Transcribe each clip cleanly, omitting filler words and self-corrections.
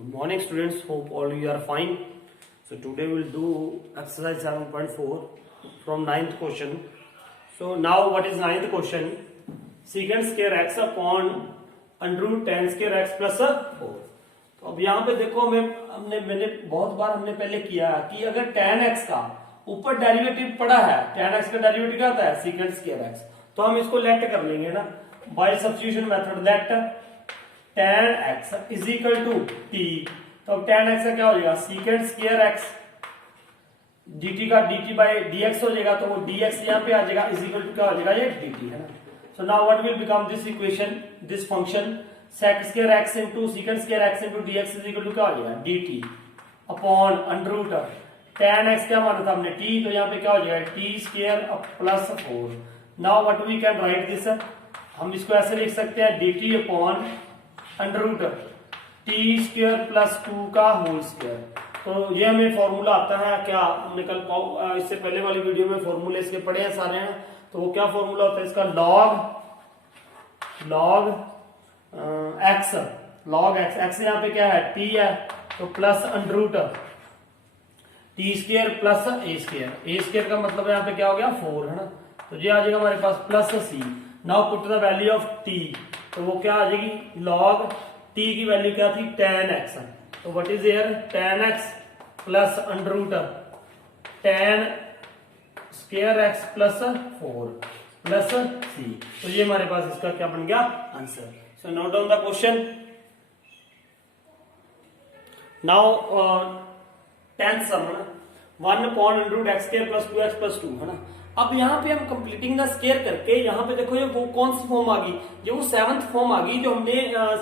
Good morning students, hope all you are fine. So today we will do exercise 7.4 from 9th question. So now what is 9th question? Secant square x upon under root tan square x plus 4. तो अब यहाँ पे देखो मैंने बहुत बार हमने पहले किया कि अगर tan x का ऊपर डेरिवेटिव पड़ा है, tan x का डेरिवेटिव क्या होता है secant square x, तो हम इसको लेट कर लेंगे ना by substitution method let tan x is equal to t। तो अब tan x का क्या हो जाएगा secant square x dt का dt बाय dx हो जाएगा, तो वो dx यहाँ पे आ जाएगा इज इक्वल टू क्या हो जाएगा ये dt है ना। So now what will become this equation, this function sec square x into secant square x into dx is equal to क्या हो जाएगा dt upon under root tan x क्या माना था हमने t, तो यहाँ पे क्या हो जाएगा t square plus 4। Now what we can write this, हम इसको ऐसे लिख सकते हैं dt upon under root T square plus 2 का होल स्क्वायर। तो ये हमें फॉर्मूला आता है क्या, हमने कल इससे पहले वाली वीडियो में फॉर्मूले इसके पढ़े हैं सारे हैं। तो वो क्या फॉर्मूला होता है इसका, लॉग एक्स एक्स यहाँ पे क्या है टी है, तो plus under root T square plus a square का मतलब यहाँ पे क्या हो गया 4 है ना। तो ये आ जाएगा हमारे पास plus c. Now put the value of t, तो वो क्या आ जाएगी लॉग टी की वैल्यू क्या थी tan x, तो what is here tan x plus under root tan square x plus 4 plus c. तो ये हमारे पास इसका क्या बन गया answer. So note down the question. Now 10th sum है ना, 1 upon under root x square plus 2x plus 2 है ना। अब यहाँ पे हम कंप्लीटिंग द स्क्वायर करके यहाँ पे देखो ये वो कौन सी फॉर्म आ गई, ये वो 7th फॉर्म आ गई जो हमने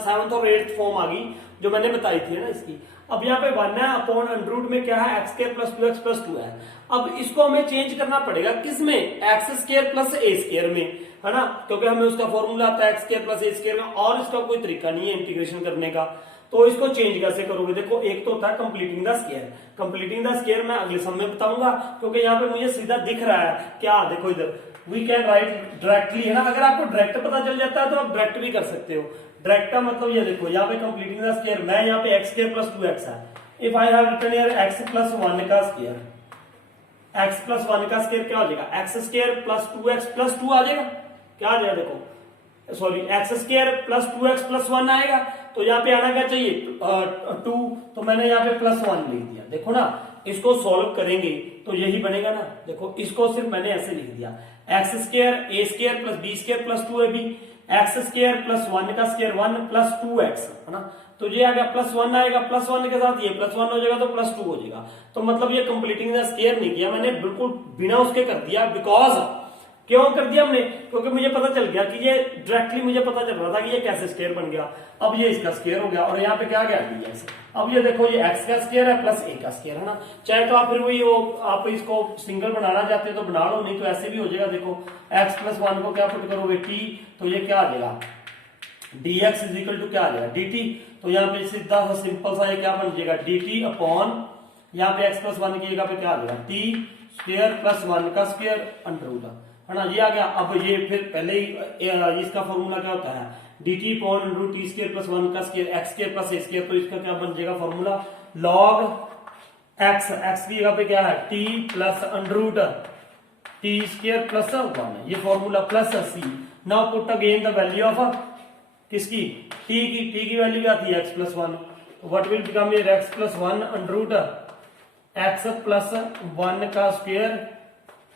7th और 8th फॉर्म आ गई जो मैंने बताई थी ना इसकी। अब यहाँ पे 1 है अपॉन अंडर रूट में क्या है x square plus 2x plus 2 है। अब इसको हमें चेंज करना पड़ेगा किसमें, x square plus a square में है ना, क्योंकि हमें उसका फॉर्मूला आता है x square plus a square में, और इसका कोई तरीका नहीं है इंटीग्रेशन करने का। तो इसको चेंज कैसे करोगे, देखो एक तो होता है completing the square, completing the square मैं अगले सम में बताऊंगा, क्योंकि यहाँ पे मुझे सीधा दिख रहा है क्या, देखो इधर वी कैन राइट डायरेक्टली है ना। अगर आपको डायरेक्ट पता चल जाता है तो आप डायरेक्ट भी कर सकते हो। डायरेक्ट का मतलब ये देखो यहाँ पे कंप्लीटिंग द स्क्वायर मैं यहाँ पे x स्क्वायर प्लस 2x है, if I have written here x plus 1 का स्क्वायर, x प्लस 1 का स्क्वायर क्या हो जाएगा x square plus 2x plus 2 आ जाएगा, क्या आ जाएगा देखो sorry x square plus 2x plus 1 आएगा। तो यहाँ पे आना क्या चाहिए 2, तो मैंने यहाँ पे प्लस 1 लिख दिया। देखो ना इसको सॉल्व करेंगे तो यही बनेगा ना, देखो इसको सिर्फ मैंने ऐसे लिख दिया x square a square plus b square plus 2ab, x square plus 1 का स्क्वायर 1 प्लस 2x है ना। तो ये आ गया प्लस 1 आएगा, प्लस 1 के साथ ये प्लस 1 हो जाएगा तो प्लस 2 हो जाएगा। तो मतलब ये कंप्लीटिंग द स्क्वायर नहीं किया मैंने, बिल्कुल बिना उसके कर दिया। बिकॉज क्यों कर दिया हमने, क्योंकि मुझे पता चल गया कि ये डायरेक्टली मुझे पता चल रहा था कि ये कैसे स्क्वायर बन गया। अब ये इसका स्क्वायर हो गया और यहाँ पे क्या गया dx। अब ये देखो ये x का स्क्वायर है प्लस a का स्क्वायर है ना। चाहे तो आप फिर वही हो, आप इसको सिंगल बनाना चाहते हो तो बना लो, नहीं तो ऐसे भी हो जाएगा। देखो x प्लस 1 को क्या पुट करोगे t, तो ये क्या आ जाएगा dx इज इक्वल टू क्या आ जाएगा dt। तो यहाँ पे सीधा सा सिंपल सा ये क्या बन जाएगा dt अपॉन यहाँ पे x प्लस 1 की जगह पे क्या आ जाएगा t स्क्वायर प्लस 1 का स्क्वायर अंडर रूट है ना, ये आ गया। अब ये फिर पहले ही इसका फॉर्मूला क्या होता है dt upon root T square plus 1 का square x square plus a square. तो इसका क्या बन जाएगा फॉर्मूला log x की जगह पे क्या है t plus under root T square plus 1, ये formula plus c। Now put again the value of किसकी t की वैल्यू क्या थी x plus 1, what will become here x plus 1 under root x plus 1 का स्क्वायर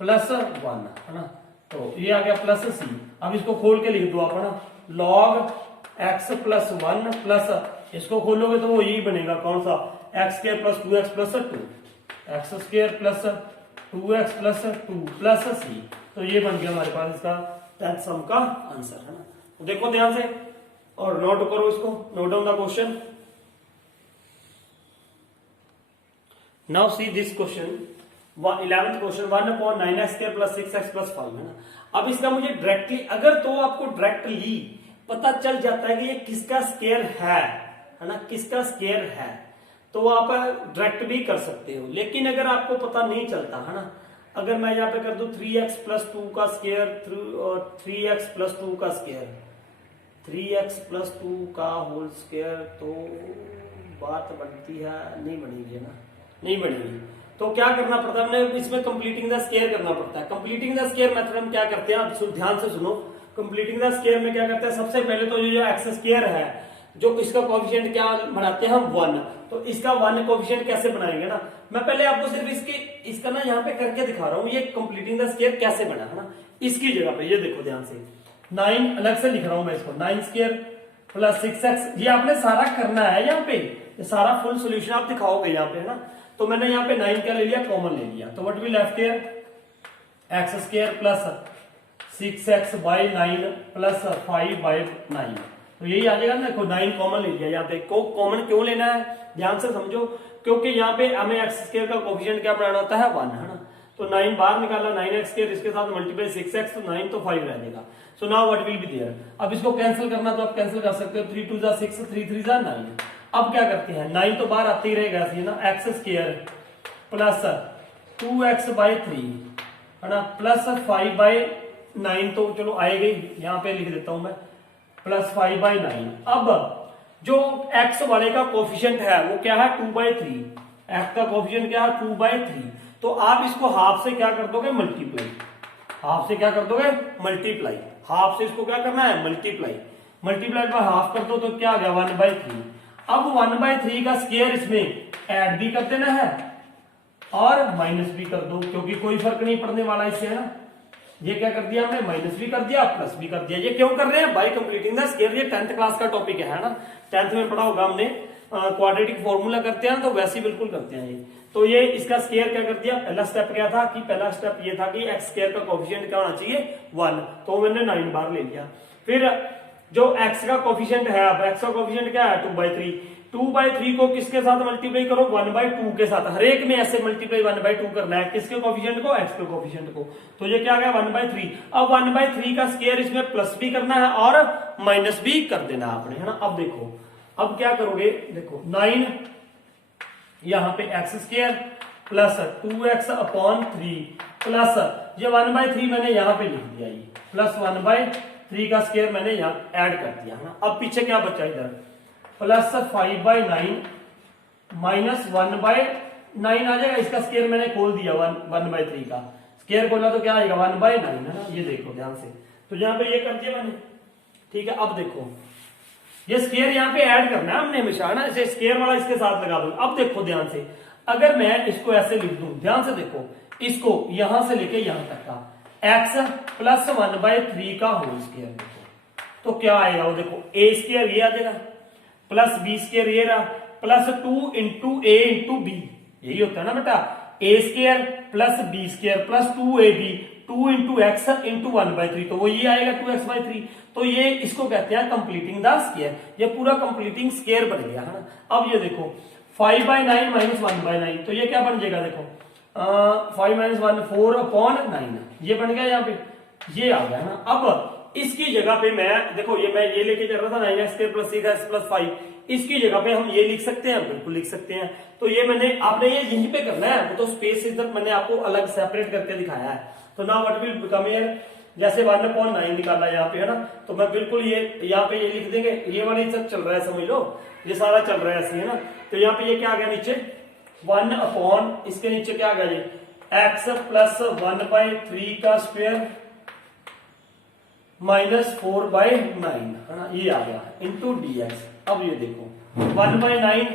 प्लस 1 है ना। तो ये आ गया प्लस सी। अब इसको खोल के लिख दो आप है ना, log x प्लस 1 प्लस, इसको खोलोगे तो वो यही बनेगा कौन सा x square plus 2x plus 2, x square plus 2x plus 2 plus c. तो ये बन गया हमारे पास इसका 10th सम का आंसर है ना। तो देखो ध्यान से और नोट करो इसको, note down the question. Now see this question 11th question 1 upon 9x square plus 6x plus 5 है ना। अब इसका मुझे डायरेक्टली, अगर तो आपको डायरेक्टली पता चल जाता है कि ये किसका स्क्वायर है ना, किसका स्क्वायर है, तो आप डायरेक्ट भी कर सकते हो। लेकिन अगर आपको पता नहीं चलता है ना, अगर मैं यहाँ पे कर दूं 3x प्लस 2 का स्क्वायर 3x प्लस 2 का स्क्वायर 3x प्लस 2 का होल स्क्वायर, तो बात बनती है, नहीं बनेगी ना, नहीं बनेगी। तो क्या करना पड़ता है, हमने इसमें कंप्लीटिंग द स्क्वायर करना पड़ता है। कंप्लीटिंग द स्क्वायर मेथड हम क्या करते हैं, आप ध्यान से सुनो। कंप्लीटिंग द स्क्वायर में क्या करते हैं, सबसे पहले तो जो एक्स स्क्वायर है, जो इसका कोएफिशिएंट क्या बनाते हैं हम 1, तो इसका 1 कोएफिशिएंट कैसे बनाएंगे ना, मैं पहले आपको सिर्फ इसका ना यहाँ पे करके दिखा रहा हूँ, ये कंप्लीटिंग द स्क्वायर कैसे बना है ना। इसकी जगह पे ये देखो ध्यान से, 9 अलग से लिख रहा हूं मैं इसको, 9 स्क्वायर प्लस 6x, ये आपने सारा करना है यहाँ पे, ये सारा फुल सोल्यूशन आप दिखाओगे यहाँ पे है ना। तो मैंने यहाँ पे 9 क्या ले लिया, कॉमन ले लिया, तो what will left here, x square plus 6x by 9 plus 5 by 9, तो यही आ जाएगा ना। देखो 9 कॉमन ले लिया, यहाँ पे कॉमन क्यों लेना है, ध्यान से समझो, क्योंकि यहाँ पे हमें एक्स स्क्वायर का कोएफिशिएंट क्या बनाना होता है, 1 है ना। तो 9 बाहर निकाला, 9x स्क्वायर, इसके साथ मल्टीप्लाई 6x, तो 9 तो 5 रह जाएगा। So now what will be there, अब इसको कैंसिल करना तो आप कैंसिल कर सकते हो, 3 2 जा 6, 3 3 जा 9। अब क्या करते हैं, 9 तो बाहर आते ही रहेगा ऐसे ना, x square plus 2x by 3 है ना, प्लस 5 बाई 9, तो चलो आएगा ही, यहाँ पे लिख देता हूं मैं, प्लस 5 बाई 9। अब जो x वाले का कोएफिशिएंट है वो क्या है, 2/3, x का कोएफिशिएंट क्या है, 2/3, तो आप इसको हाफ से क्या कर दोगे, मल्टीप्लाई, हाफ से क्या कर दोगे, मल्टीप्लाई, हाफ से इसको क्या करना है, मल्टीप्लाई, मल्टीप्लाई बाय हाफ कर दो तो क्या आ गया, 1/3। अब 1/3 का स्क्वायर इसमें ऐड भी कर देना है और माइनस भी कर दो, क्योंकि कोई फर्क नहीं पड़ने वाला इससे है ना। ये क्या कर दिया हमने, माइनस भी कर दिया प्लस भी कर दिया। ये क्यों कर रहे हैं, बाय कंप्लीटिंग द स्क्वायर, ये 10th क्लास का टॉपिक है ना, 10th में पढ़ा होगा हमने, क्वाड्रेटिक फॉर्मूला करते हैं तो वैसे ही बिल्कुल करते हैं ये। तो ये इसका स्क्वायर क्या कर दिया, पहला स्टेप क्या था कि पहला स्टेप ये था कि एक्स स्क्वायर का कोएफिशिएंट क्या होना चाहिए, 1, तो मैंने 9 बार ले लिया। फिर जो x का कोएफिशिएंट है, अब x का कोएफिशिएंट क्या है, 2/3, 2/3 को किसके साथ मल्टीप्लाई करो, 1/2 के साथ, हर एक में ऐसे मल्टीप्लाई 1/2 करना है, किसके कोएफिशिएंट को, x के कोएफिशिएंट को। तो ये क्या आ गया, 1/3। अब 1/3 का स्क्वायर इसमें प्लस भी करना है और माइनस भी कर देना है आपने, है ना। अब देखो, अब क्या करोगे, देखो 9 यहां पे x square plus 2x upon 3 plus ये 1/3 मैंने यहां पे लिख दिया, ये प्लस 1/3 का स्क्वायर मैंने यहां ऐड कर दिया है ना। अब पीछे क्या बचा, इधर प्लस 5/9 माइनस 1/9 आ जाएगा, इसका स्क्वायर मैंने खोल दिया, 1/3 का स्क्वायर खोला तो क्या आएगा, 1/9 है ना। ये देखो ध्यान से, तो यहां पे ये कर दिया मैंने, ठीक है। अब देखो ये स्क्वायर यहाँ पे ऐड करना है हमने हमेशा, है ना, इसे स्क्वायर वाला इसके साथ लगा दो। अब देखो ध्यान से, अगर मैं इसको ऐसे लिख दूं, ध्यान से देखो, इसको यहां से लेके यहां तक का x प्लस 1/3 का होल स्क्वायर, देखो तो क्या आएगा, वो देखो a स्क्वायर ये आ जाएगा, प्लस b स्क्वायर ये रहा, plus 2 into a into b, यही होता है ना बेटा, a square plus b square plus 2ab, 2 into x into 1/3, तो वो ये आएगा 2x/3। तो ये इसको कहते हैं कंप्लीटिंग द स्क्वायर, ये पूरा कंप्लीटिंग स्क्वायर बन गया है ना। अब ये देखो 5/9 माइनस 1/9, तो ये क्या बन जाएगा, देखो 5 माइनस 1 4/9, ये बन गया यहाँ पे, ये आ गया ना। अब इसकी जगह पे मैं देखो, मैं ये लेके चल रहा था 9x² प्लस 6x प्लस 5, इसकी जगह पे हम ये लिख सकते हैं, बिल्कुल लिख सकते हैं। तो ये मैंने आपने ये यहीं पे करना है, वो तो स्पेस इधर मैंने आपको अलग सेपरेट करके दिखाया है। तो now what will become here, जैसे 1/9 निकाला यहाँ पे है ना, तो मैं बिल्कुल ये यहाँ पे ये लिख देंगे, ये वाला सब चल रहा है, समझ लो ये सारा चल रहा है ऐसे, है ना। तो यहाँ पे ये क्या आ गया नीचे, 1 इसके नीचे क्या आ गया, ये x प्लस 1/3 का स्क्वायर माइनस 4/9 है ना, ये आ गया इंटू dx। अब ये देखो 1/9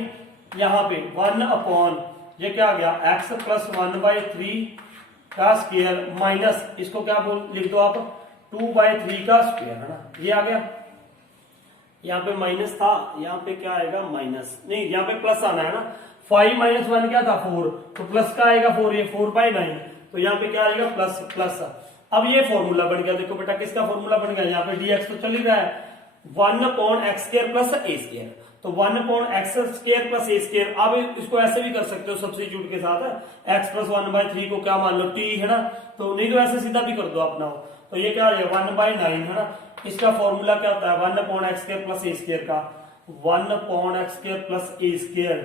यहाँ पे 1 ये क्या आ गया, x प्लस 1/3 का स्क्वायर माइनस इसको क्या बोल लिख दो आप, 2/3 का स्क्वायर, है ना, ये आ गया। यहाँ पे माइनस था, यहाँ पे क्या आएगा, माइनस नहीं, यहाँ पे प्लस आना है ना। 5 माइनस 1 क्या था, 4, तो प्लस का आएगा 4, ये 4/9, तो यहाँ पे क्या आएगा, प्लस प्लस। अब ये फॉर्मूला बन गया, देखो बेटा किसका फॉर्मूला बन गया, यहाँ पे dx तो चल ही रहा है, 1/x² प्लस a², तो 1/x² प्लस a²। अब इसको ऐसे भी कर सकते हो सब्स्टिट्यूट के साथ, x प्लस 1/3 को क्या मान लो, t, है ना, तो नहीं तो ऐसे सीधा भी कर दो अपना। तो ये क्या है, 1/9 है ना, इसका फॉर्मूला क्या होता है, 1/x² प्लस a² का, 1/x² प्लस a²,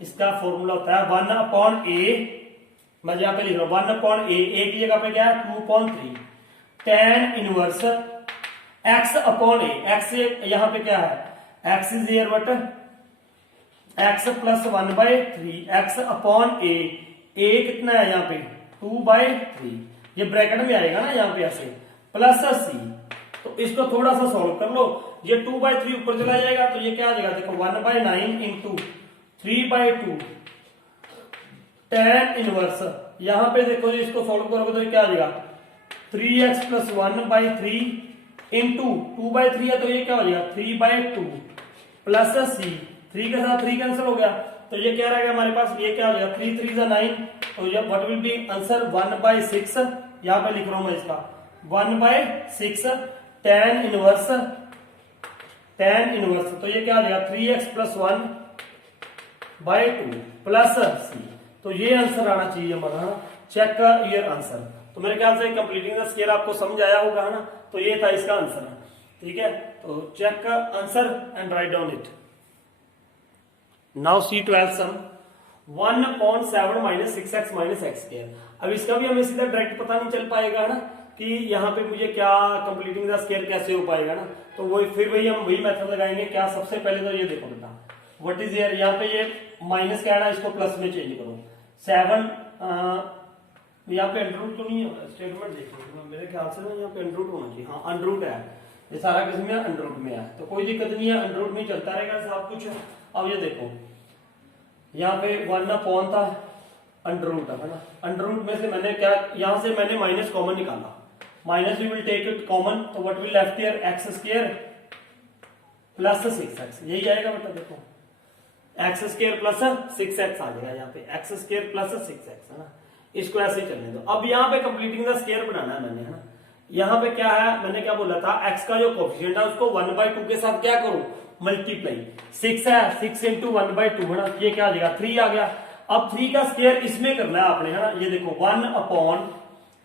इसका फॉर्मूला होता है 1/a, मैं यहाँ पे लिख रहा हूं 1/a, a की जगह पे क्या है 2/3 tan inverse x upon a, x यहाँ पे क्या है, x is here but x plus 1/3 x upon a कितना है यहाँ पे 2/3, ये ब्रैकेट में आएगा ना यहाँ पे ऐसे, प्लस सी। तो इसको थोड़ा सा सॉल्व कर लो, ये 2/3 ऊपर चला जाएगा तो ये क्या आ जाएगा, देखो 1/9 इंटू 3/2 tan इनवर्स, यहां पे देखो जी इसको सॉल्व करोगे तो ये क्या आ जाएगा 3x प्लस 1/3 इंटू 2/3 है तो ये क्या हो जाएगा 3/2 प्लस सी, 3 के साथ 3 कैंसिल हो गया तो ये क्या रहेगा हमारे पास, ये क्या हो जाएगा 3 3 जा 9, तो ये व्हाट विल बी आंसर 1/6, यहां पे लिख रहा हूं मैं इसका 1/6 tan इनवर्स तो ये क्या आ जाएगा 3x प्लस 1/2 प्लस सी। तो ये आंसर आना चाहिए हमारा, चेक योर आंसर। तो मेरे ख्याल से कंप्लीटिंग द स्केयर आपको समझ आया होगा ना, तो ये था इसका आंसर, ठीक है। तो check answer and write down it. Now see 12 sum 1/7 minus 6x minus x square. अब इसका भी हमें सीधा डायरेक्ट पता नहीं चल पाएगा ना कि यहाँ पे मुझे क्या कंप्लीटिंग द स्केयर कैसे हो पाएगा ना, तो वो फिर वही हम वही मेथड लगाएंगे। क्या सबसे पहले तो ये देखो बेटा व्हाट इज हियर, यहाँ पे ये माइनस क्या है ना, इसको प्लस में चेंज करो 7, यहाँ पे अंडररूट तो नहीं है, स्टेटमेंट देखो मेरे ख्याल से ना यहाँ पे अंडररूट होना चाहिए, हाँ अंडररूट है, ये सारा किस्म में अंडररूट में है तो कोई दिक्कत नहीं है, अंडररूट में चलता रहेगा सब कुछ। अब ये देखो यहाँ पे 1 था अंडररूट है ना, अंडररूट में से मैंने क्या, यहाँ से मैंने माइनस कॉमन निकाला, minus we will take it common, तो what will left here x square plus 6x, यही आएगा बेटा, देखो एक्स स्क्वायर प्लस 6x आ जाएगा यहाँ पे, एक्स स्क्वायर प्लस 6x है ना, इसको ऐसे ही चलने दो। अब यहाँ पे कंप्लीटिंग द स्क्वायर बनाना है मैंने, है ना, यहाँ पे क्या है, मैंने क्या बोला था, x का जो कोफिशिएंट है उसको 1/2 के साथ क्या करो मल्टीप्लाई, 6 है 6 इंटू 1/2 है ना, ये क्या आ जाएगा 3 आ गया। अब 3 का स्क्वायर इसमें करना है आपने, है ना, ये देखो 1 अपॉन,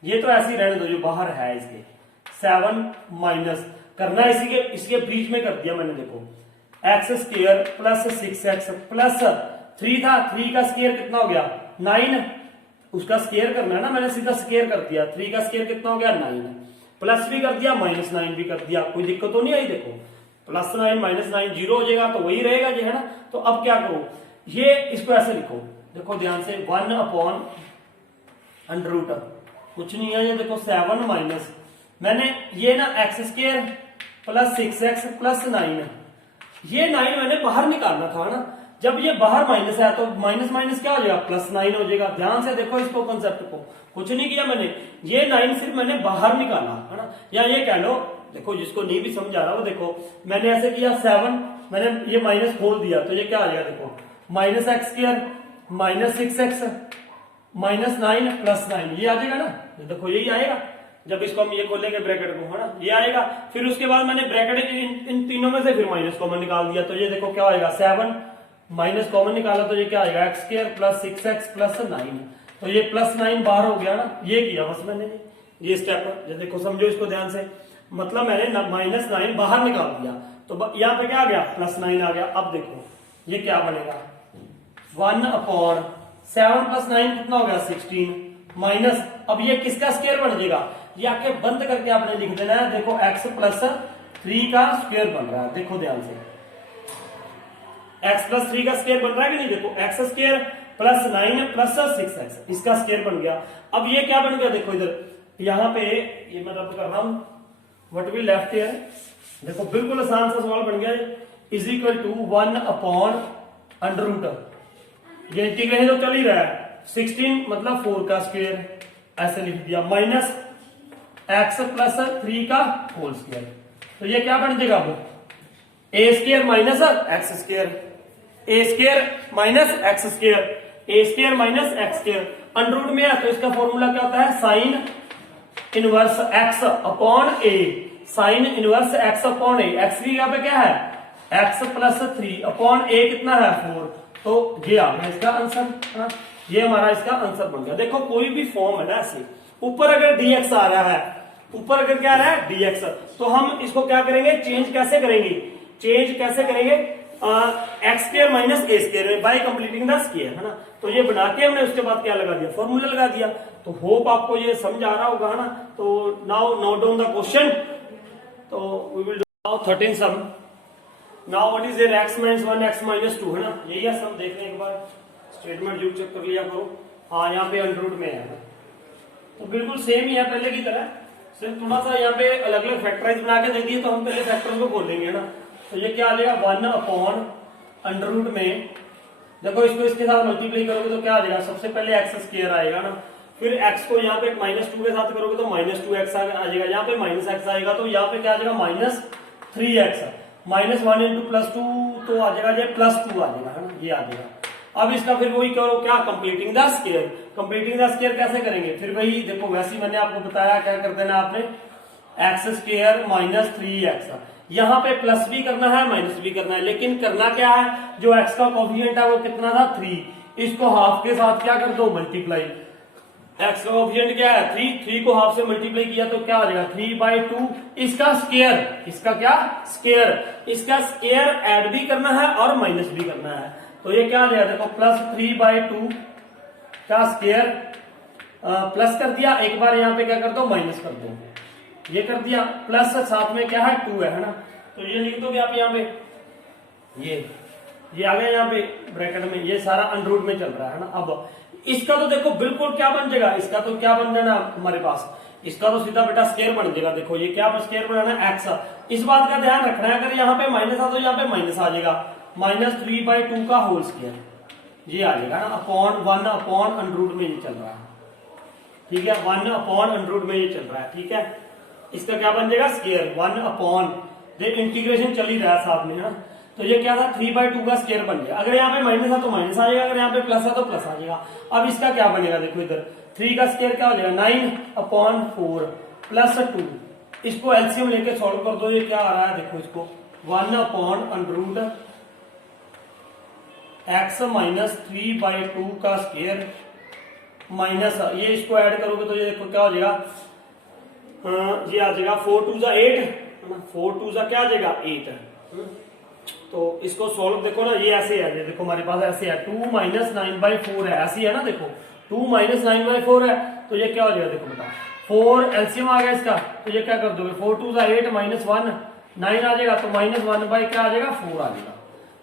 ये तो ऐसे ही रहने दो जो बाहर है इसके, 7 माइनस करना है इसके बीच में कर दिया मैंने, देखो x square plus 6x plus 3 था, 3 का स्क्वायर कितना हो गया 9, उसका स्क्वायर करना है ना, मैंने सीधा स्क्वायर कर दिया, 3 का स्क्वायर कितना हो गया 9, प्लस भी कर दिया माइनस 9 भी कर दिया, कोई दिक्कत तो नहीं आई, देखो प्लस 9 माइनस 9 जीरो हो जाएगा तो वही रहेगा ये, है ना। तो अब क्या करो, ये इसको ऐसे लिखो, देखो ध्यान से 1 अपॉन अंडररूट, कुछ नहीं है, ये देखो 7 माइनस मैंने ये ना x square plus 6x plus 9, ये 9 मैंने बाहर निकालना था ना, जब ये बाहर माइनस है तो माइनस माइनस क्या हो जाएगा प्लस 9 हो जाएगा। ध्यान से देखो इसको, कंसेप्ट को, कुछ नहीं किया मैंने, ये 9 सिर्फ मैंने बाहर निकाला, है ना, या ये कह लो, देखो जिसको नहीं भी समझ आ रहा हो, देखो मैंने ऐसे किया 7 मैंने ये माइनस खोल दिया तो ये क्या आ जाएगा, देखो minus x square minus 6x minus 9 plus 9, ये आ जाएगा ना, देखो यही आएगा जब इसको हम ये खोलेंगे ब्रैकेट को, है ना, ये आएगा। फिर उसके बाद मैंने ब्रैकेट इन तीनों में से फिर माइनस कॉमन निकाल दिया तो ये देखो क्या आएगा 7 माइनस कॉमन निकाला तो ये क्या आएगा x square plus 6x plus 9, तो ये प्लस 9 बाहर हो गया ना, ये किया बस मैंने ये स्टेप, ये देखो समझो इसको ध्यान से, मतलब मैंने माइनस 9 बाहर निकाल दिया तो यहाँ पे क्या आ गया प्लस 9 आ गया। अब देखो ये क्या बनेगा 1 अपॉन 7 प्लस 9 कितना हो गया 16 माइनस, अब ये किसका स्क्वायर बन जाएगा, ये आके बंद करके आपने लिख देना है, देखो x प्लस 3 का स्क्वायर बन रहा है, देखो ध्यान से x प्लस 3 का स्क्वायर बन रहा है कि नहीं, देखो x square plus 9 plus 6x इसका स्क्वायर बन गया। अब ये क्या बन गया, देखो इधर यहाँ पे ये मैं रब कर रहा हूं, व्हाट विल लेफ्ट हियर, देखो बिल्कुल आसान सा सवाल बन गया, is equal to 1 upon under root, ये इंटीग्रेशन तो चल ही रहा है 16 मतलब 4 का स्क्वायर ऐसे लिख दिया माइनस x प्लस 3 का होल स्क्वायर, तो ये क्या बन जाएगा अब a square minus x square, a square minus x square, a square minus x square, under root में है तो इसका फॉर्मूला क्या होता है sine inverse x upon a, sine inverse x upon a, x की यहाँ पे क्या है एक्स प्लस 3 अपॉन ए कितना है 4, तो ये आ गया इसका आंसर, ये हमारा इसका आंसर बन गया। देखो कोई भी फॉर्म है ना ऐसे, ऊपर अगर dx आ रहा है, ऊपर अगर क्या आ रहा है dx, तो हम इसको क्या करेंगे चेंज कैसे करेंगे, चेंज कैसे करेंगे x square minus a square by completing the square, है ना, तो ये बना के हमने उसके बाद क्या लगा दिया फॉर्मूला लगा दिया। तो होप आपको ये समझ आ रहा होगा, है ना। तो now note down the question, तो we will do now 13 sum now what is there x minus 1 x minus 2 है ना, यही है सब देख लें एक बार, स्टेटमेंट जरूर चेक कर लिया करो। हाँ यहाँ पे अंडर रूट में है ना, तो बिल्कुल सेम ही है पहले की तरह, सिर्फ थोड़ा सा यहाँ पे अलग अलग फैक्टराइज बना के दे दिए, तो हम पहले फैक्टर को खोलेंगे ना। तो ये क्या आ जाएगा 1 अपॉन अंडर रूट में, देखो इसको इसके साथ मल्टीप्लाई करोगे तो क्या आ जाएगा, सबसे पहले एक्स स्क्वायर आएगा ना, फिर x को यहाँ पे -2 के साथ करोगे तो -2x आ जाएगा, यहाँ पे -x आएगा तो यहाँ पे क्या आ जाएगा -3x, -1 इंटू +2 तो आ जाएगा ये +2 आ जाएगा है ना, ये आ जाएगा। अब इसका फिर वही करो क्या, completing the square. Completing the square कैसे करेंगे, फिर वही देखो वैसे ही मैंने आपको बताया, क्या कर देना आपने, x² -3x, यहाँ पे प्लस भी करना है माइनस भी करना है, लेकिन करना क्या है, जो x का कोफिशिएंट है वो कितना था 3, इसको हाफ के साथ क्या कर दो मल्टीप्लाई, x का कोफिशिएंट क्या है 3 को हाफ से मल्टीप्लाई किया तो क्या आ जाएगा 3/2, इसका स्क्वायर, इसका क्या स्क्वायर, इसका स्क्वायर ऐड भी करना है और माइनस भी करना है, तो ये क्या आ जाएगा देखो +3/2 का स्क्वायर, प्लस कर दिया, एक बार यहाँ पे क्या कर दो माइनस कर दो, ये कर दिया, प्लस साथ में क्या है 2 है ना, तो ये लिख दोगे आप यहाँ पे, ये आ गया यहाँ पे ब्रैकेट में, ये सारा अंडर रूट में चल रहा है ना। अब इसका तो देखो बिल्कुल क्या बन जाएगा, इसका तो क्या बन जाना हमारे पास, इसका तो सीधा बेटा स्क्वायर बन जाएगा, देखो ये क्या स्क्वायर बनाना है x, इस बात का ध्यान रखना है, अगर यहाँ पे माइनस आ तो यहाँ पे माइनस आ जाएगा, -3/2 का होल स्क्वायर, ये आ जाएगा ना, अपॉन 1 अपॉन अंडर रूट में ये चल रहा है, ठीक है, 1 अपॉन अंडर रूट में ये चल रहा है, ठीक है, इसका क्या बन जाएगा स्क्वायर 1 अपॉन, इंटीग्रेशन चल ही रहा है साथ में है ना, तो ये क्या था 3/2 का स्क्वायर बन गया, अगर यहाँ पे माइनस है तो माइनस आ जाएगा, अगर यहाँ पे प्लस है तो प्लस आ जाएगा। अब इसका क्या बनेगा देखो इधर 3 का स्क्वायर क्या हो जाएगा 9/4 प्लस 2, इसको एलसीएम लेके सॉल्व कर दो, ये क्या आ रहा है देखो, इसको 1 upon under root x minus 3/2 का स्क्वायर माइनस, ये इसको ऐड करोगे तो ये देखो क्या हो जाएगा, ये आ जाएगा 4 2 8, 4 2 क्या आ जाएगा 8, तो इसको सॉल्व देखो ना, ये ऐसे है, ये देखो हमारे पास ऐसे है 2 - 9/4 है, ऐसी है ना देखो 2 - 9/4 है, तो ये क्या हो जाएगा देखो बेटा 4 एलसीएम आ गया इसका, तो ये क्या कर दोगे 4 2 8 -1 9 आ जाएगा, तो -1 क्या आ जाएगा 4 आ जाएगा,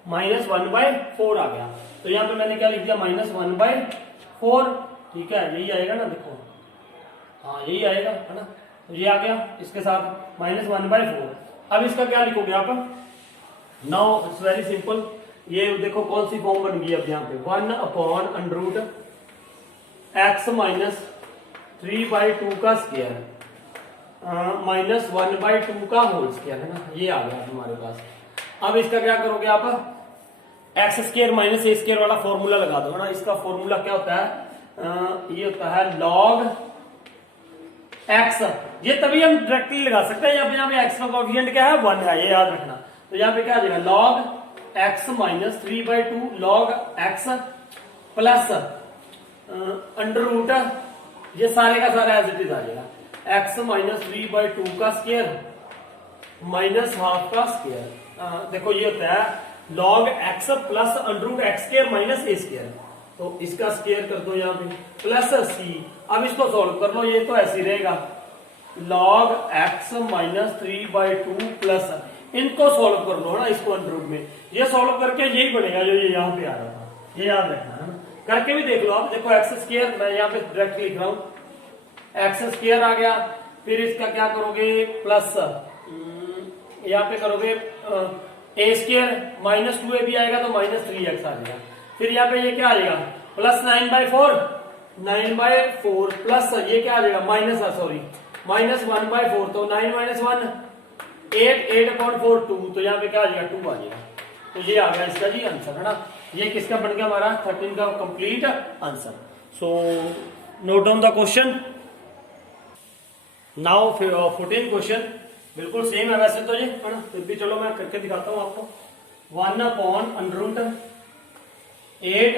-1/4 आ गया, तो यहाँ पे मैंने क्या लिख दिया -1/4, ठीक है, यही आएगा ना देखो, हाँ यही आएगा है ना, तो ये आ गया इसके साथ -1/4। अब इसका क्या लिखोगे आप, नाउ इट्स वेरी सिंपल, ये देखो कौन सी फॉर्म बन गई अब यहाँ पे 1 upon under root x minus 3/2 का स्क्वायर -1/2 का होल स्क्वायर है ना, ये आ गया हमारे पास। अब इसका क्या करोगे आप, x² माइनस a² वाला फॉर्मूला लगा दो ना, इसका फॉर्मूला क्या होता है, ये होता है log x, ये तभी हम डायरेक्टली लगा सकते हैं, यहाँ पे x का कोएफिशिएंट क्या है 1 है, ये याद रखना, तो यहाँ पे क्या आ जाएगा log x minus 3/2 log x plus under root, ये सारे का सारा एज इट इज आ जाएगा x माइनस 3/2 का स्क्वायर माइनस हाफ का स्क्वायर, देखो ये होता है log x plus under root x² minus a², तो इसका स्क्वायर कर दो यहाँ पे प्लस c, अब इसको सॉल्व कर लो, ये तो ऐसे ही रहेगा log x माइनस 3/2 प्लस, इनको सॉल्व कर लो है ना, इसको अंडर रूट में, ये सॉल्व करके यही बनेगा जो ये यहाँ पे आ रहा था, ये याद रखना है ना, करके भी देख लो आप, देखो x², मैं यहाँ पे डायरेक्ट लिख रहा हूं x² आ गया, फिर इसका क्या करोगे प्लस, यहाँ पे करोगे a² -2a भी आएगा तो -3x आ जाएगा, फिर यहाँ पे ये क्या आ जाएगा प्लस 9/4 प्लस ये क्या आ जाएगा -1/4, तो 9 - 1 8/4 2, तो यहाँ पे क्या आ जाएगा 2 आ जाएगा, तो ये आ गया इसका जी आंसर है ना, ये किसका बन गया हमारा 13 का complete answer. So note down the question, now 14 question, बिल्कुल सेम है वैसे तो ये है ना, फिर भी चलो मैं करके दिखाता हूँ आपको। 1 अपॉन अंडर रूट 8,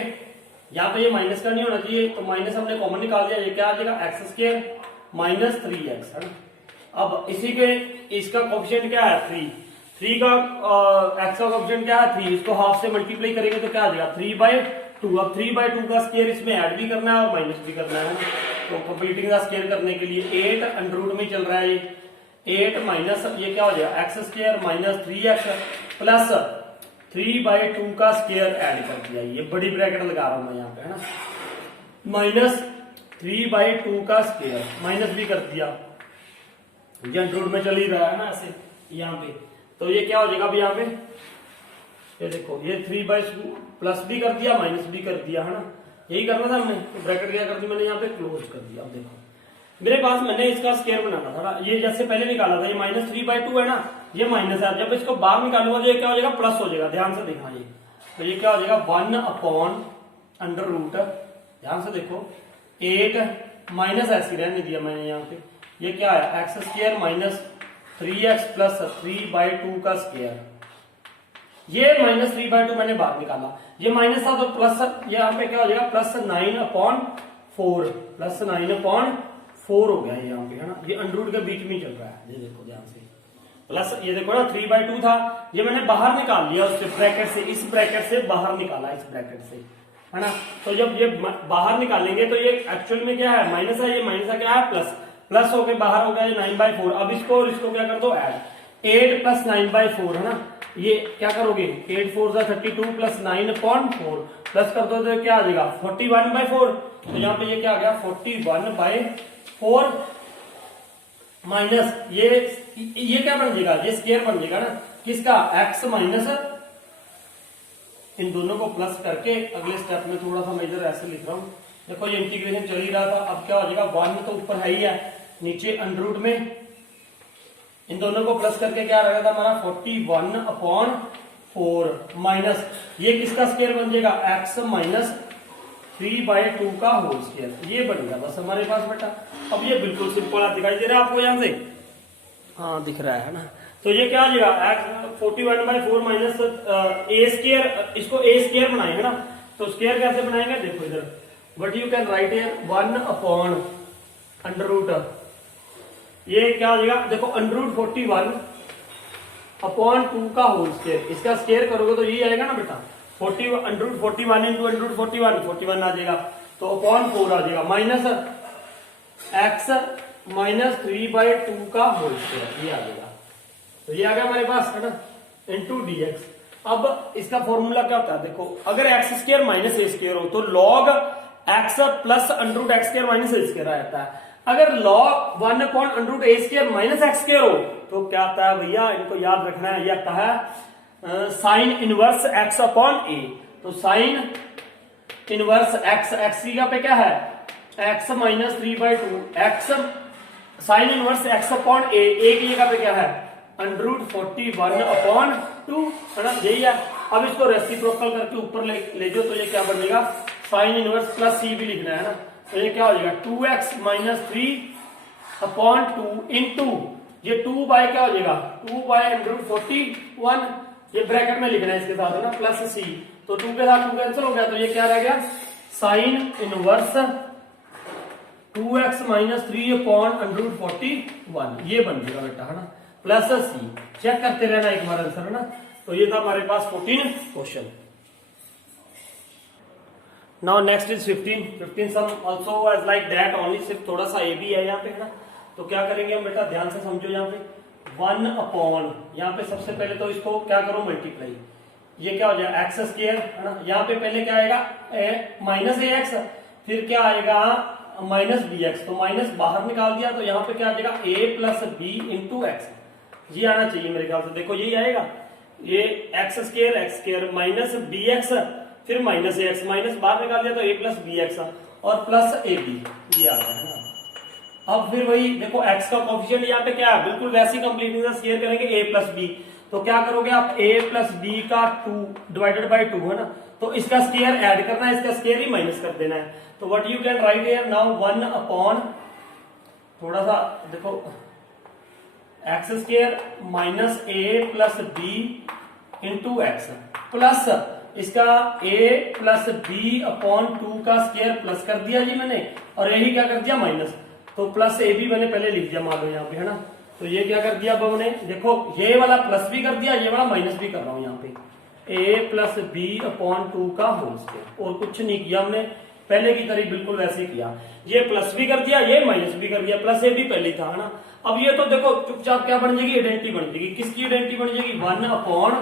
यहाँ पे ये माइनस का नहीं होना चाहिए, तो माइनस हमने कॉमन निकाल दिया, ये क्या आ जाएगा x² माइनस 3x है ना। अब इसी के इसका कोएफिशिएंट क्या है 3 का x का कोएफिशिएंट क्या है 3, इसको हाफ से मल्टीप्लाई करेंगे तो क्या आ जाएगा 3/2, अब 3/2 का स्क्वायर इसमें ऐड भी करना है और माइनस भी करना है, तो कंप्लीटिंग द स्क्वायर करने के लिए 8 अंडर रूट में चल रहा है, ये 8 माइनस ये क्या हो जाएगा x² माइनस 3x प्लस 3/2 का स्क्वायर ऐड कर दिया, ये बड़ी ब्रैकेट लगा रहा हूं मैं यहाँ पे, है ना, माइनस 3/2 का स्क्वायर, माइनस भी कर दिया, ये अंडर रूट में चल ही रहा है ना ऐसे यहाँ पे, तो ये क्या हो जाएगा अब यहाँ पे, ये देखो ये 3/2 प्लस भी कर दिया माइनस भी कर दिया, है ना, यही करना था हमने, तो ब्रैकेट क्या कर दी मैंने यहाँ पे क्लोज कर दिया। अब देखो मेरे पास मैंने इसका स्क्वायर बनाना था ना, ये जैसे पहले निकाला था, ये -3/2 है ना, ये माइनस है, जब इसको बाहर निकालूंगा तो ये क्या हो जाएगा, प्लस हो जाएगा, ध्यान से देखना ये, तो ये क्या हो जाएगा 1/√, ध्यान से देखो 8 माइनस ऐसी रहने दिया मैंने यहाँ पे, ये क्या है x² माइनस 3x प्लस 3/2 का स्क्वायर, ये -3/2 मैंने बाहर निकाला, ये माइनस था तो प्लस, यहाँ पे क्या हो जाएगा +9/4, +9/4 हो गया यहाँ पे, है ना, ये अंडर रूट के बीच में चल रहा है, ये देखो ध्यान से, प्लस ये देखो ना 3/2 था, ये मैंने बाहर निकाल लिया उससे ब्रैकेट से, इस ब्रैकेट से बाहर निकाला, इस ब्रैकेट से, है ना, तो जब ये बाहर निकालेंगे तो ये एक्चुअल में क्या है माइनस है, ये माइनस क्या है प्लस हो गए, बाहर हो गया ये 9/4, अब इसको और इसको क्या कर दो ऐड, 8 + 9/4, है ना, ये क्या करोगे 8 4 32 + 9/4 प्लस कर दो तो क्या आ जाएगा 41/4, तो यहाँ पे ये क्या आ गया 41/4 माइनस ये क्या बन जाएगा, ये स्क्वायर बन जाएगा ना किसका, x माइनस, इन दोनों को प्लस करके अगले स्टेप में थोड़ा सा मैं इधर ऐसे लिख रहा हूं, देखो ये इंटीग्रेशन चल ही रहा था, अब क्या हो जाएगा 1 तो ऊपर है ही है, नीचे अंडर रूट में इन दोनों को प्लस करके क्या रहेगा था हमारा 41/4 माइनस ये किसका स्क्वायर बन जाएगा, x माइनस 3/2 का होल स्क्वायर, ये बन गया बस हमारे पास बेटा। अब ये बिल्कुल सिंपल दिखाई दे रहा है आपको यहाँ से, हाँ दिख रहा है ना, तो ये क्या आ जाएगा 41/4 माइनस a², इसको a² बनाए, है ना, तो स्क्वायर कैसे बनाएंगे देखो इधर, but you can write here 1/√, ये क्या हो जाएगा देखो √41/2 का होल स्क्वायर, इसका स्क्वायर करोगे तो यही आएगा ना बेटा, 41 × 41 आ जाएगा, तो /4 आ जाएगा, माइनस x माइनस 3/2 का होल स्क्वायर, ये आ जाएगा, तो ये आ गया हमारे पास, है ना, इंटू dx। अब इसका फॉर्मूला क्या होता है देखो, अगर x² माइनस a² हो तो log x plus √x² minus a² आता है, अगर log 1/√a² माइनस x² हो तो क्या आता है भैया, इनको याद रखना है, ये आता है साइन इनवर्स x/a, तो साइन इनवर्स x की जगह पे क्या है x minus 3/2, x sine inverse x/a, a की जगह पे क्या है √41/2, है ना, यही है। अब इसको रेसिप्रोकल करके ऊपर ले जाओ तो ये क्या बनेगा साइन इनवर्स प्लस c भी लिखना है ना, तो ये क्या हो जाएगा 2x माइनस 3/2 इंटू ये 2 बाय क्या हो जाएगा 2/√41, ये ब्रैकेट में लिखना है इसके साथ, है ना, प्लस c, तो 2 के साथ 2 कैंसिल हो गया, तो ये क्या रह गया साइन इनवर्स 2x माइनस 3/√41, ये बन जाएगा बेटा, है ना, प्लस c, चेक करते रहना एक बार आंसर, है ना, तो ये था हमारे पास 14 question. Now next is 15 sum also as like that only, सिर्फ थोड़ा सा ए भी है यहाँ पे, है ना, तो क्या करेंगे हम बेटा ध्यान से समझो, यहाँ पे 1/, यहाँ पे सबसे पहले तो इसको क्या करो मल्टीप्लाई, ये क्या हो जाएगा x², है ना, यहाँ पे पहले क्या आएगा माइनस ax, फिर क्या आएगा माइनस bx, तो माइनस बाहर निकाल दिया तो यहाँ पे क्या आ जाएगा a plus b into x, ये आना चाहिए मेरे ख्याल से, देखो यही आएगा, ये x² माइनस bx, फिर माइनस ax, माइनस बाहर निकाल दिया तो a प्लस bx और प्लस ab, ये आ गया, है ना। अब फिर वही देखो x का कोफिशिएंट यहाँ पे क्या है, बिल्कुल वैसे ही कंप्लीटली स्क्वायर करेंगे a प्लस b, तो क्या करोगे आप a प्लस b का 2/2, है ना, तो इसका स्क्वायर ऐड करना है, इसका स्क्वायर ही माइनस कर देना है, तो what you can write here now 1/, थोड़ा सा देखो x² minus a plus b into x plus इसका a प्लस b/2 का स्क्वायर प्लस कर दिया जी मैंने, और यही क्या कर दिया माइनस, तो प्लस a भी मैंने पहले लिख दिया मान लो यहाँ पे, है ना, तो ये क्या कर दिया अब हमने देखो ये वाला प्लस भी कर दिया, ये वाला माइनस भी कर रहा हूं यहाँ पे, a प्लस b/2 का होल स्क्वायर, और कुछ नहीं किया हमने, पहले की तरह बिल्कुल वैसे ही किया, ये प्लस भी कर दिया ये माइनस भी कर दिया, प्लस ए भी पहले था, है ना। अब ये तो देखो चुपचाप क्या बन जाएगी आइडेंटिटी बन जाएगी, किसकी आइडेंटिटी बन जाएगी 1/√,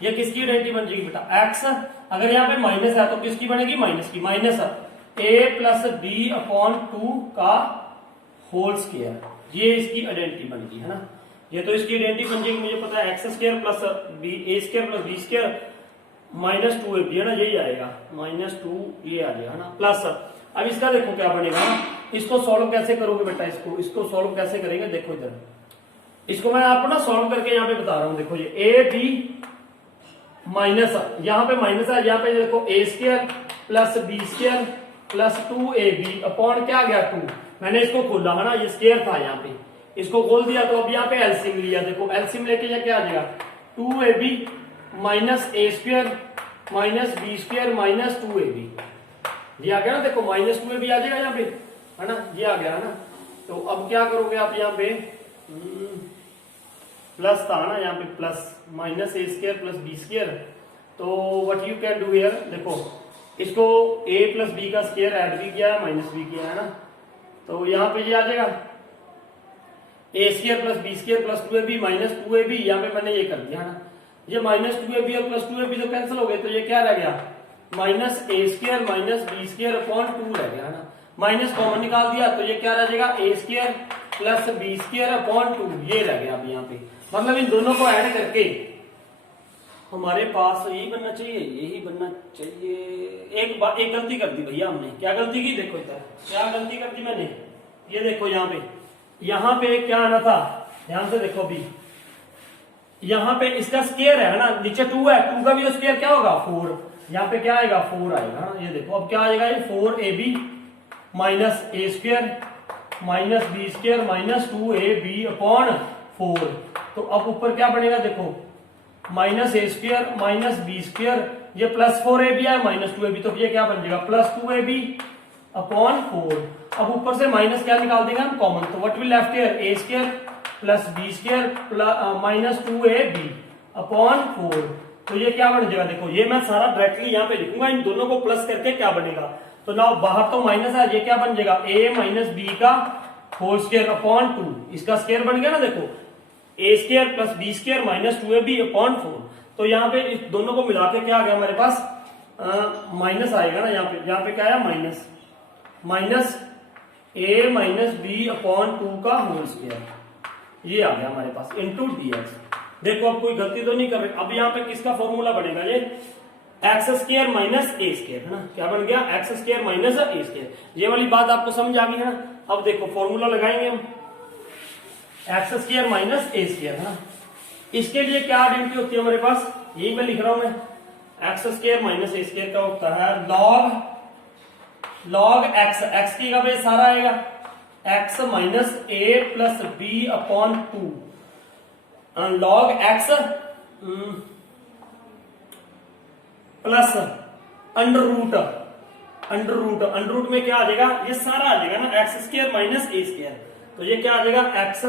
ये किसकी आइडेंटिटी बन जाएगी बेटा एक्स, अगर यहाँ पे माइनस है तो किसकी बनेगी माइनस की, minus a plus b upon 2 का होल स्क्वायर, ये इसकी आइडेंटिटी बन गई है ना। ये तो इसकी आइडेंटिटी बन जाएगी, मुझे पता है x square plus b a square plus B square minus 2ab है ना, यही आएगा -2 ये आ जाएगा ना प्लस। अब इसका देखो क्या बनेगा ना, इसको सॉल्व कैसे करोगे बेटा, इसको सॉल्व कैसे करेंगे, देखो इधर इसको मैं आपको ना सॉल्व करके यहाँ पे बता रहा हूँ। देखो ये ए बी माइनस, यहाँ पे माइनस है, यहाँ पे देखो a square plus B square plus 2ab upon क्या आ गया 2, मैंने इसको खोला है ना, ये स्क्वायर था यहाँ पे, इसको खोल दिया तो अब यहाँ पे एलसीएम लिया, देखो एलसीएम लेके ये क्या आ जाएगा 2ab minus a square minus b square minus 2ab, ये आ गया ना, देखो -2ab आ जाएगा यहाँ पे है ना, ये आ गया है ना। तो अब क्या करोगे आप यहाँ पे प्लस था ना, यहाँ पे plus minus a square plus B square, तो what you can do here, देखो इसको a प्लस बी का स्क्वायर ऐड भी किया है माइनस भी किया है ना, तो यहाँ पे ये आ जाएगा a square plus B square plus 2ab minus 2ab, यहाँ पे मैंने ये कर दिया है ना, ये -2ab और प्लस 2ab तो कैंसिल हो गए, तो ये क्या रह गया minus a square minus b square upon 2 रह गया है ना, माइनस कॉमन निकाल दिया तो ये क्या रह जाएगा a square plus B square upon 2, ये रह गया अब यहाँ पे, मतलब इन दोनों को ऐड करके हमारे पास यही बनना चाहिए, यही बनना चाहिए। एक गलती कर दी भैया हमने, क्या गलती की, देखो इधर क्या गलती कर दी मैंने, ये देखो यहाँ पे क्या आना था, ध्यान से देखो अभी, यहाँ पे इसका स्क्वायर है ना, नीचे 2 है, 2 का भी स्क्वायर क्या होगा 4, यहाँ पे क्या आएगा 4 आएगा ना, ये देखो अब क्या आएगा ये 4ab minus a square minus b square minus 2ab upon 4, तो अब ऊपर क्या बनेगा देखो minus a square minus b square, ये प्लस 4ab है माइनस 2ab, तो ये क्या बन जाएगा प्लस 2ab अपॉन 4, अब ऊपर से माइनस क्या निकाल देंगे हम कॉमन, तो what will left here A square plus B square minus 2ab upon 4, तो ये क्या बन जाएगा, देखो ये मैं सारा डायरेक्टली यहाँ पे लिखूंगा, इन दोनों को प्लस करके क्या बनेगा, तो ना बाहर तो माइनस है, ये क्या बन जाएगा a माइनस बी का होल स्क्वायर अपॉन 2, इसका स्क्वायर बन गया ना, देखो a square plus B square minus 2ab upon 4, तो यहाँ पे इस दोनों को मिला के क्या आ गया हमारे पास माइनस आएगा ना, यहाँ पे क्या आया minus a minus B upon 2 का होल स्क्वायर, ये आ गया हमारे पास इनटू dx। देखो अब कोई गलती तो नहीं कर रहे, अब यहाँ पे किसका फॉर्मूला बनेगा, ये x square minus a square है ना, क्या बन गया x square minus a square, ये वाली बात आपको समझ आ गई है ना। अब देखो फॉर्मूला लगाएंगे हम x square minus a square है ना, इसके लिए क्या आइडेंटिटी होती है हमारे पास, यही मैं लिख रहा हूं मैं, x square minus a square का होता है लॉग एक्स की का बेस सारा आएगा x minus a plus b upon 2 log x plus under root में क्या आ जाएगा, ये सारा आ जाएगा ना x square minus a square, तो ये क्या आ जाएगा x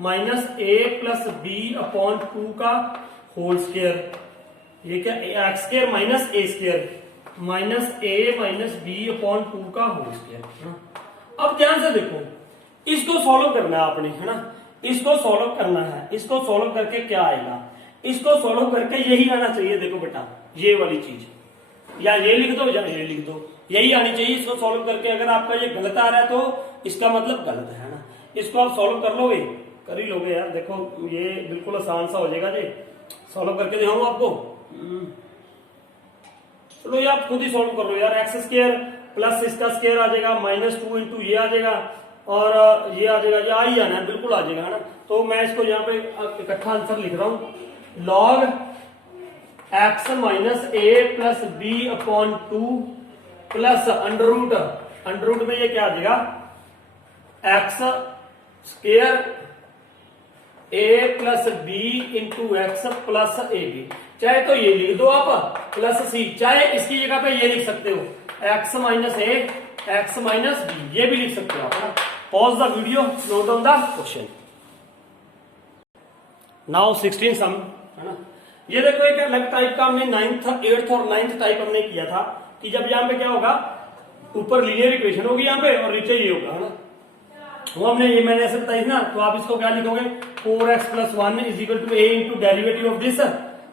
minus a plus b upon 2 का होल स्क्वायर, ये क्या x square minus a square minus a minus B upon 2 का होल स्क्वायर। अब ध्यान से देखो, इसको सॉल्व करना है आपने है ना, इसको सॉल्व करना है, इसको सॉल्व करके क्या आएगा, इसको सॉल्व करके यही आना चाहिए, देखो बेटा ये वाली चीज, या ये लिख दो या ये लिख दो, यही आनी चाहिए इसको सॉल्व करके। अगर आपका ये गलत आ रहा है तो इसका मतलब गलत है ना, इसको आप सॉल्व कर लोगे, कर ही लोगे यार, देखो ये बिल्कुल आसान सा हो जाएगा, जी सॉल्व करके दिखाऊंगा आपको, चलो ये आप खुद ही सॉल्व कर लो यार, एक्स स्क्वायर प्लस इसका स्क्वायर आ जाएगा -2 इंटू ये आ जाएगा और ये आ जाएगा, ये आ ही जाना है, बिल्कुल आ जाएगा है ना। तो मैं इसको यहाँ पे इकट्ठा आंसर लिख रहा हूं, log x minus a plus b upon 2 plus under root में ये क्या आ जाएगा x square a plus b into x plus a b, चाहे तो ये लिख दो आप प्लस सी, चाहे इसकी जगह पे ये लिख सकते हो एक्स माइनस ए एक्स माइनस बी, ये भी लिख सकते हो आप ना। Pause the video, note down the question. Now 16 सम है ना, ये देखो एक अलग टाइप का हमने 8th और 9th टाइप हमने किया था कि जब यहाँ पे क्या होगा, ऊपर लीनियर इक्वेशन होगी यहाँ पे और नीचे ये होगा है ना, वो हमने ये मैंने ऐसे बताई ना, तो आप इसको क्या लिखोगे 4x + 1 is equal to a into derivative of this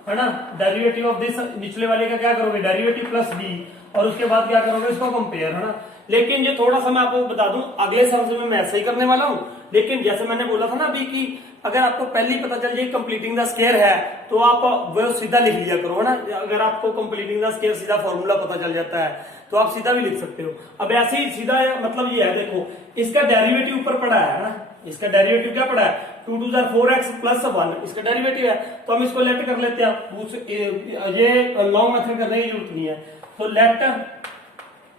है ना, डेरिवेटिव ऑफ दिस, निचले वाले का क्या करोगे, डेरिवेटिव प्लस बी, और उसके बाद क्या करोगे, इसको कंपेयर, है ना। लेकिन जो थोड़ा सा मैं आपको बता दूं, अगले सम में मैं ऐसे ही करने वाला हूं, लेकिन जैसे मैंने बोला था ना अभी कि अगर आपको पहले ही पता चल जाए कंप्लीटिंग द स्क्वायर है तो आप वो सीधा लिख लिया करो, है ना। अगर आपको कंप्लीटिंग द स्क्वायर सीधा फॉर्मूला पता चल जाता है तो आप सीधा भी लिख सकते हो। अब ऐसे ही सीधा मतलब ये है, देखो इसका डेरिवेटिव ऊपर पड़ा है ना, इसका डेरिवेटिव क्या पड़ा है, 2 2 4x प्लस 1, इसका डेरिवेटिव है, तो हम इसको लेट कर लेते हैं, ये लॉन्ग मेथड करने की जरूरत नहीं है। तो let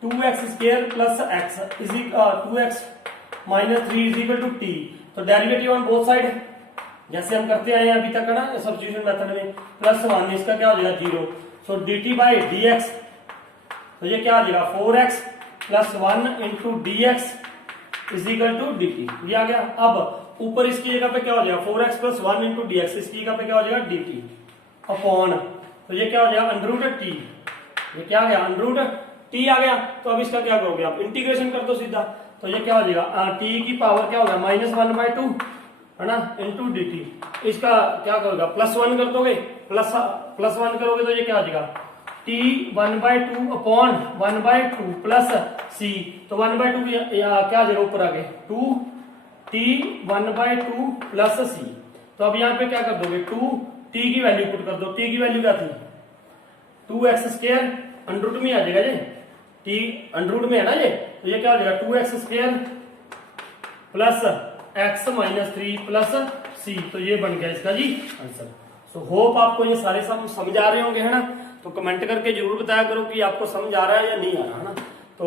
2x square plus x is 2x minus 3 is equal to t, तो डेरिवेटिव ऑन बोथ साइड जैसे हम करते आए हैं अभी तक, है ना, सब्स्टिट्यूशन मेथड में, प्लस 1, इसका क्या हो जाएगा 0, सो dt बाई dx, तो ये क्या आ जाएगा 4x plus 1 into dx is equal to dt, ये आ गया। अब ऊपर इसकी जगह पे क्या हो जाएगा 4x प्लस 1 इंटू dx, इसकी जगह पे क्या हो जाएगा dt अपॉन, तो ये क्या हो जाएगा अंडर रूट t, ये क्या आ गया अंडर रूट t आ गया। तो अब इसका क्या करोगे आप, इंटीग्रेशन कर दो सीधा, तो ये क्या हो जाएगा t की पावर क्या होगा -1/2, है ना, इंटू dt, इसका क्या करोगे प्लस 1 कर दोगे, प्लस 1 करोगे तो ये क्या हो जाएगा t 1/2 अपॉन 1/2 प्लस c, तो 1/2 क्या आ जाएगा ऊपर आगे 2 t 1/2 प्लस c, तो अब यहाँ पे क्या कर दोगे 2 t की वैल्यू पुट कर दो, t की वैल्यू क्या थी 2x स्क्वायर, अंडर रूट में आ जाएगा ये t अंडर रूट में है ना ये, तो ये क्या हो जाएगा 2x square plus x minus 3 plus c, तो ये बन गया इसका जी आंसर। सो होप आपको ये सारे सब समझ आ रहे होंगे, है ना। तो कमेंट करके जरूर बताया करो कि आपको समझ आ रहा है या नहीं आ रहा, है ना। तो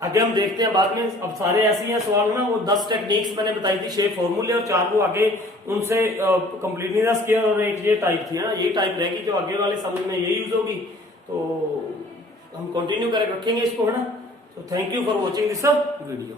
आगे हम देखते हैं बाद में, अब सारे ऐसे ही हैं सवाल ना, वो 10 टेक्निक्स मैंने बताई थी, 6 फॉर्मूले और 4 वो आगे उनसे कंप्लीटली द स्क्वायर, और एक ये टाइप थी, है ना, ये टाइप रहेगी जो आगे वाले समय में ये यूज होगी। तो हम कंटिन्यू कर रखेंगे इसको, है ना। तो thank you for watching this video.